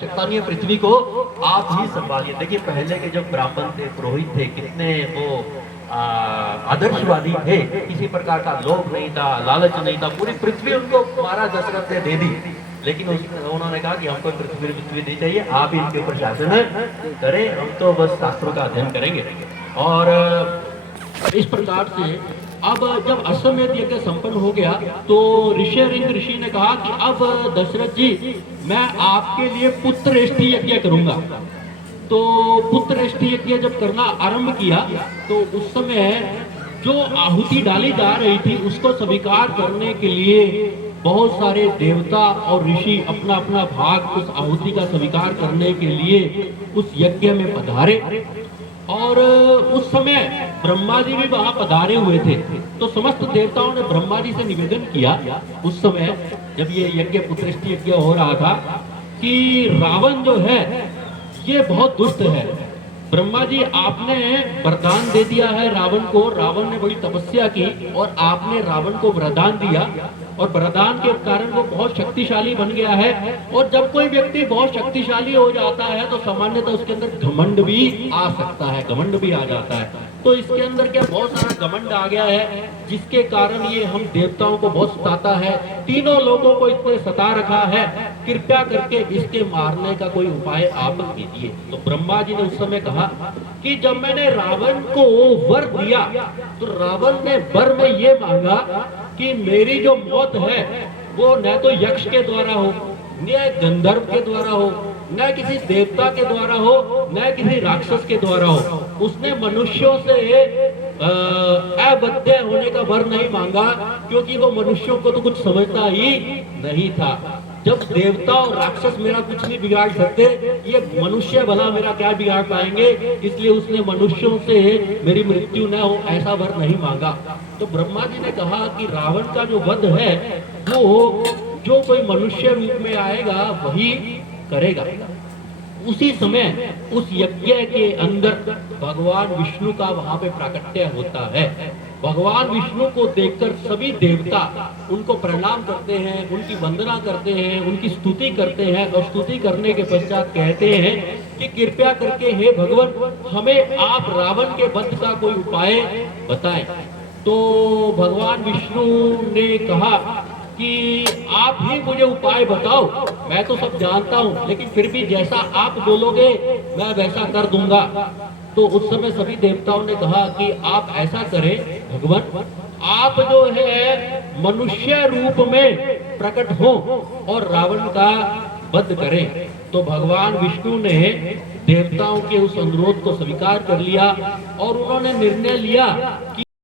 शैतानी पृथ्वी को आप ही संभालिए। देखिए पहले के जो ब्राह्मण थे, पुरोहित थे, कितने वो आदर्शवादी थे, किसी प्रकार का लोभ नहीं था, लालच नहीं था। पूरी पृथ्वी उनको महाराज दशरथ ने दे दी, लेकिन उन्होंने कहा कि हमको पृथ्वी नहीं चाहिए, आप ही इनके ऊपर शासन करें, हम तो बस शास्त्रों का अध्ययन करेंगे। और इस प्रकार से अब जब अश्वमेध यज्ञ संपन्न हो गया तो ऋषिरिंग ऋषि ने कहा कि अब दशरथ जी मैं आपके लिए पुत्रष्टि यज्ञ करूंगा। तो पुत्रष्टि यज्ञ जब करना आरंभ किया तो उस समय जो आहुति डाली जा रही थी उसको स्वीकार करने के लिए बहुत सारे देवता और ऋषि अपना अपना भाग उस आहुति का स्वीकार करने के लिए उस यज्ञ में पधारे। और उस समय ब्रह्मा जी भी वहां पधारे हुए थे। तो समस्त देवताओं ने ब्रह्मा जी से निवेदन किया उस समय जब ये यज्ञ पुत्रष्टि यज्ञ हो रहा था कि रावण जो है ये बहुत दुष्ट है। ब्रह्मा जी आपने वरदान दे दिया है रावण को, रावण ने बड़ी तपस्या की और आपने रावण को वरदान दिया और वरदान के कारण वो बहुत शक्तिशाली बन गया है। और जब कोई व्यक्ति बहुत शक्तिशाली हो जाता है तो सामान्यतः उसके अंदर घमंड भी आ सकता है, घमंड भी आ जाता है। तो इसके अंदर क्या बहुत सारा घमंड आ गया है जिसके कारण ये हम देवताओं को बहुत सताता है, तीनों लोगों को इतने सता रखा है, कृपया करके इसके मारने का कोई उपाय आप कीजिए। तो ब्रह्मा जी ने उस समय कहा कि जब मैंने रावण को वर दिया तो रावण ने वर में ये मांगा कि मेरी जो मौत है वो न तो यक्ष के द्वारा हो, न गंधर्व के द्वारा हो, न किसी देवता के द्वारा हो, न किसी राक्षस के द्वारा हो। उसने मनुष्यों से अवध्य होने का वर नहीं मांगा क्योंकि वो मनुष्यों को तो कुछ समझता ही नहीं था। जब देवता और राक्षस मेरा कुछ नहीं बिगाड़ सकते, ये मनुष्य भला मेरा क्या बिगाड़ पाएंगे, इसलिए उसने मनुष्यों से मेरी मृत्यु न हो ऐसा वर नहीं मांगा। तो ब्रह्मा जी ने कहा कि रावण का जो वध है वो जो कोई मनुष्य रूप में आएगा वही करेगा। उसी समय उस यज्ञ के अंदर भगवान विष्णु का वहां पे प्राकट्य होता है। भगवान विष्णु को देखकर सभी देवता उनको प्रणाम करते हैं, उनकी वंदना करते हैं, उनकी स्तुति करते हैं और स्तुति करने के पश्चात कहते हैं कि कृपया करके हे भगवान हमें आप रावण के वध का कोई उपाय बताएं। तो भगवान विष्णु ने कहा कि आप ही मुझे उपाय बताओ, मैं तो सब जानता हूँ लेकिन फिर भी जैसा आप बोलोगे मैं वैसा कर दूंगा। तो उस समय सभी देवताओं ने कहा कि आप ऐसा करें भगवान, आप जो है मनुष्य रूप में प्रकट हो और रावण का वध करें। तो भगवान विष्णु ने देवताओं के उस अनुरोध को स्वीकार कर लिया और उन्होंने निर्णय लिया कि